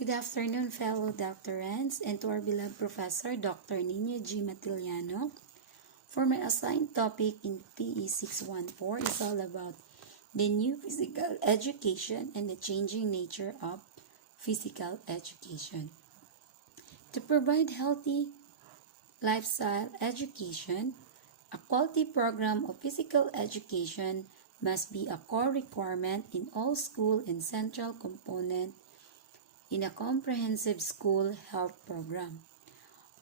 Good afternoon, fellow doctorants, and to our beloved Professor, Dr. Nina G. Matiliano. For my assigned topic in PE 614 is all about the new physical education and the changing nature of physical education. To provide healthy lifestyle education, a quality program of physical education must be a core requirement in all school and central component in a comprehensive school health program.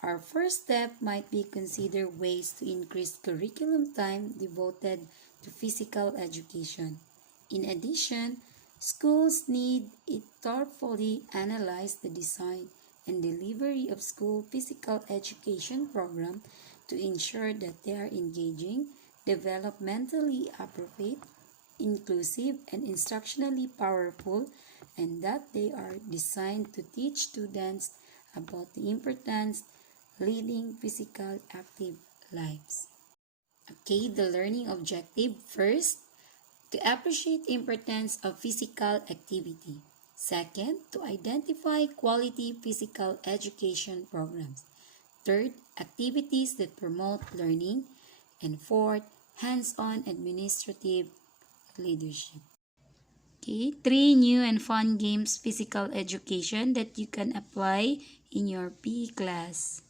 Our first step might be consider ways to increase curriculum time devoted to physical education. In addition, schools need to thoughtfully analyze the design and delivery of school physical education program to ensure that they are engaging, developmentally appropriate, inclusive, and instructionally powerful, and that they are designed to teach students about the importance leading physical active lives. Okay, the learning objective first, to appreciate the importance of physical activity. Second, to identify quality physical education programs. Third, activities that promote learning. And fourth, hands-on administrative leadership. Okay, 3 new and fun games physical education that you can apply in your PE class.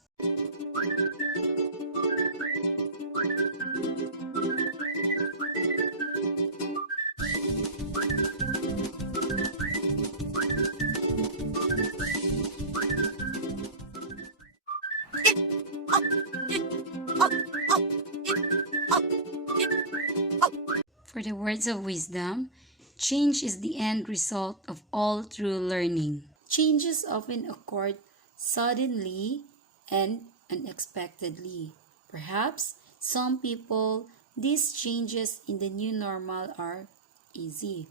For the words of wisdom, change is the end result of all true learning. Changes often occur suddenly and unexpectedly. Perhaps some people, these changes in the new normal are easy,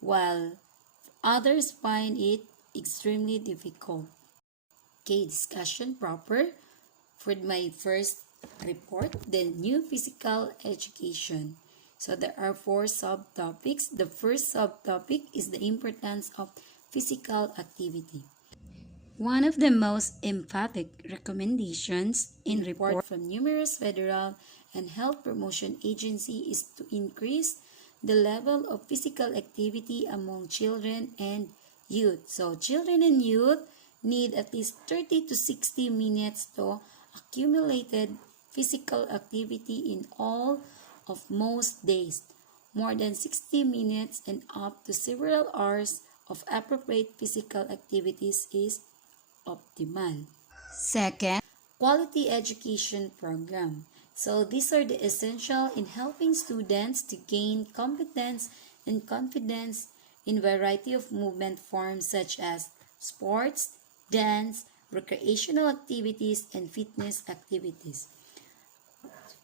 while others find it extremely difficult. Okay, discussion proper for my first report, the new physical education. So there are 4 subtopics. The first subtopic is the importance of physical activity. One of the most emphatic recommendations in report from numerous federal and health promotion agencies is to increase the level of physical activity among children and youth. So children and youth need at least 30 to 60 minutes to accumulated physical activity in all of most days. More than 60 minutes and up to several hours of appropriate physical activities is optimal. Second, quality education program. So these are the essential in helping students to gain competence and confidence in variety of movement forms such as sports, dance, recreational activities, and fitness activities.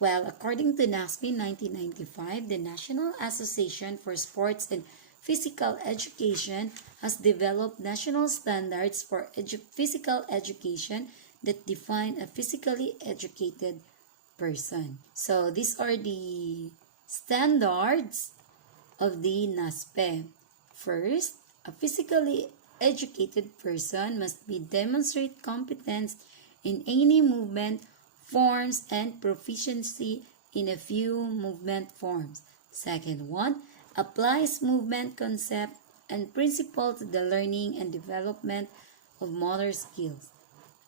Well, according to NASPE 1995, the National Association for Sports and Physical Education has developed national standards for physical education that define a physically educated person. So these are the standards of the NASPE. First, a physically educated person must be demonstrate competence in any movement forms and proficiency in a few movement forms. Second one, applies movement concept and principle to the learning and development of motor skills.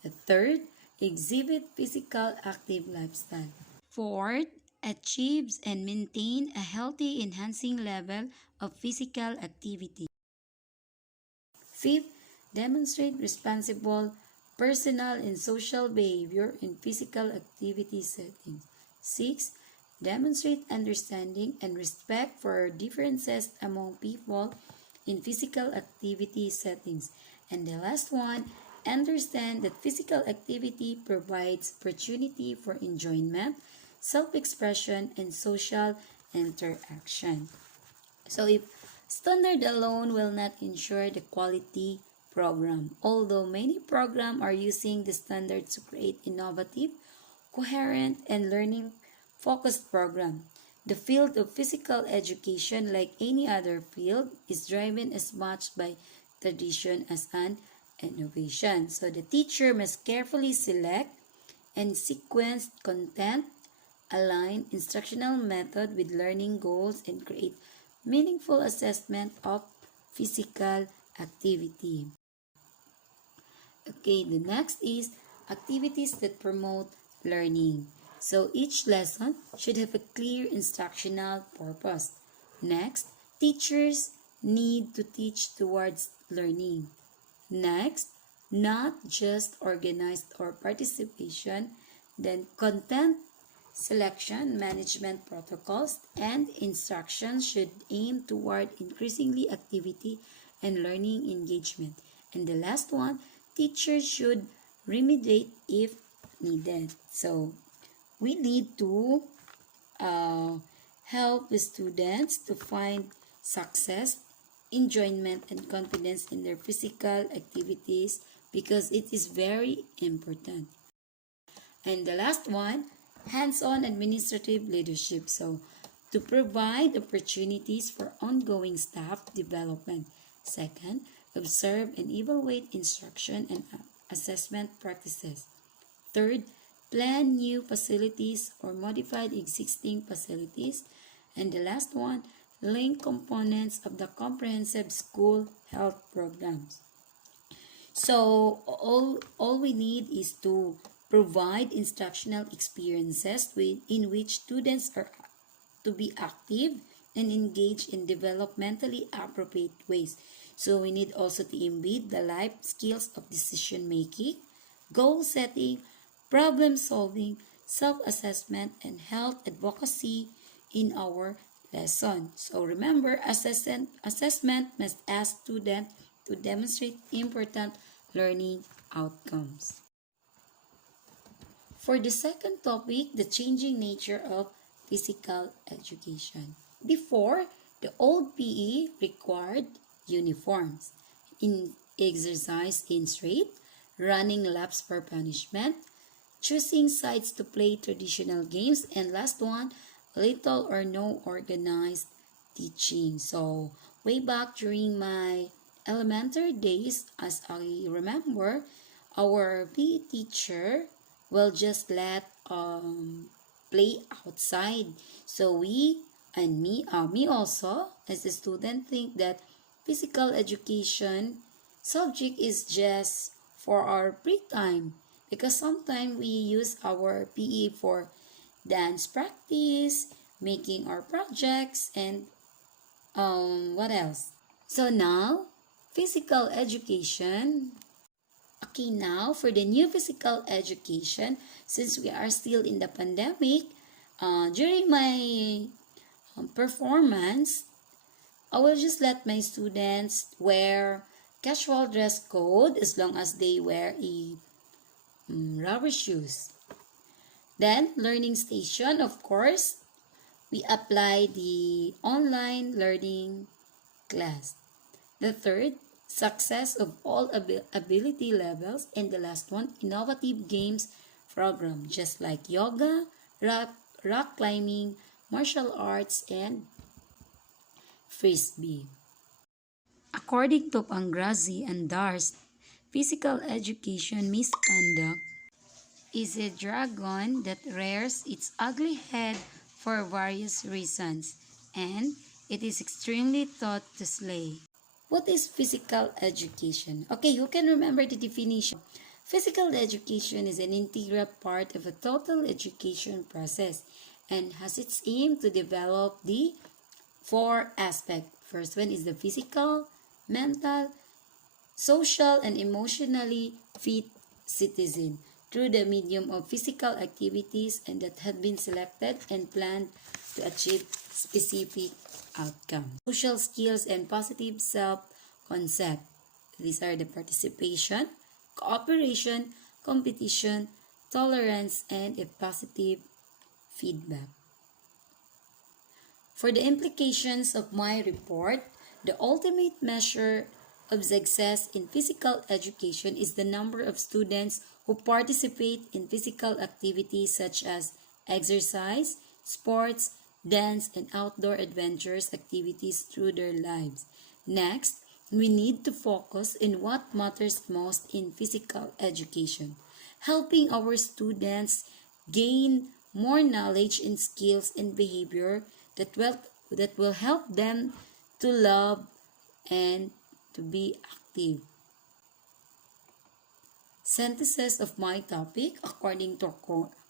The third, exhibit physical active lifestyle. Fourth, achieves and maintain a healthy enhancing level of physical activity. Fifth, demonstrate responsible personal and social behavior in physical activity settings. Sixth, demonstrate understanding and respect for differences among people in physical activity settings. And the last one, understand that physical activity provides opportunity for enjoyment, self-expression, and social interaction. So if standard alone will not ensure the quality program, although many programs are using the standard to create innovative, coherent, and learning-focused program. The field of physical education, like any other field, is driven as much by tradition as an innovation. So the teacher must carefully select and sequence content, align instructional method with learning goals, and create meaningful assessment of physical activity. Okay, the next is activities that promote learning. So each lesson should have a clear instructional purpose. Next, teachers need to teach towards learning. Next, not just organized or participation, then content selection, management protocols, and instructions should aim toward increasingly activity and learning engagement. And the last one, teachers should remediate if needed. So, we need to uh, help the students to find success, enjoyment, and confidence in their physical activities because it is very important. And the last one, hands-on administrative leadership. So, to provide opportunities for ongoing staff development. Second, observe and evaluate instruction and assessment practices. Third, plan new facilities or modify existing facilities. And the last one, link components of the comprehensive school health programs. So all we need is to provide instructional experiences in which students are to be active and engaged in developmentally appropriate ways. So we need also to embed the life skills of decision making, goal setting, problem solving, self-assessment, and health advocacy in our lesson. So remember, assessment must ask students to demonstrate important learning outcomes. For the second topic, the changing nature of physical education. Before, the old PE required uniforms, in exercise in straight, running laps for punishment, choosing sides to play traditional games, and last one, little or no organized teaching. So, way back during my elementary days, as I remember, our PE teacher will just let play outside. So we and me also as a student think that physical education subject is just for our free time because sometimes we use our PE for dance practice, making our projects, and what else? So now, physical education. Okay, now for the new physical education, since we are still in the pandemic, during my performance, I will just let my students wear casual dress code as long as they wear a rubber shoes. Then, learning station, of course, we apply the online learning class. The third, success of all ability levels. And the last one, innovative games program, just like yoga, rock climbing, martial arts, and frisbee. According to Pangrazi and Darst, physical education misconduct is a dragon that rears its ugly head for various reasons, and it is extremely thought to slay. What is physical education? Okay, you can remember the definition. Physical education is an integral part of a total education process and has its aim to develop the four aspects. First one is the physical, mental, social, and emotionally fit citizen through the medium of physical activities and that have been selected and planned to achieve specific outcomes. Social skills and positive self-concept. These are the participation, cooperation, competition, tolerance, and a positive feedback. For the implications of my report, the ultimate measure of success in physical education is the number of students who participate in physical activities such as exercise, sports, dance, and outdoor adventures activities through their lives. Next, We need to focus on what matters most in physical education, helping our students gain more knowledge and skills and behavior that will help them to love and to be active. Synthesis of my topic according to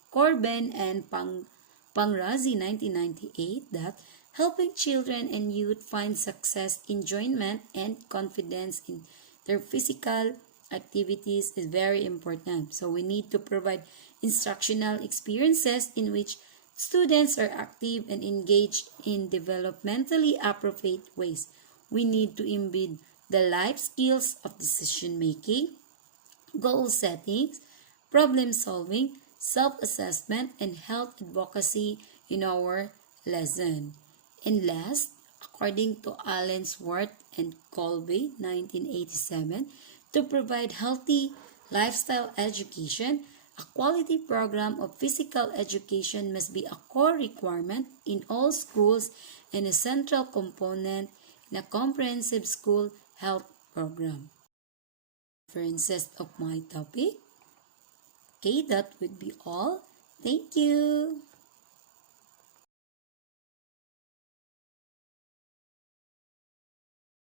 Corben and Pangrazi 1998 that helping children and youth find success, enjoyment, and confidence in their physical activities is very important. So we need to provide instructional experiences in which students are active and engaged in developmentally appropriate ways. We need to embed the life skills of decision making, goal settings, problem solving, self-assessment, and health advocacy in our lesson. And last, according to Allensworth and Colby, 1987, to provide healthy lifestyle education, a quality program of physical education must be a core requirement in all schools and a central component in a comprehensive school health program. References of my topic. Okay, that would be all. Thank you.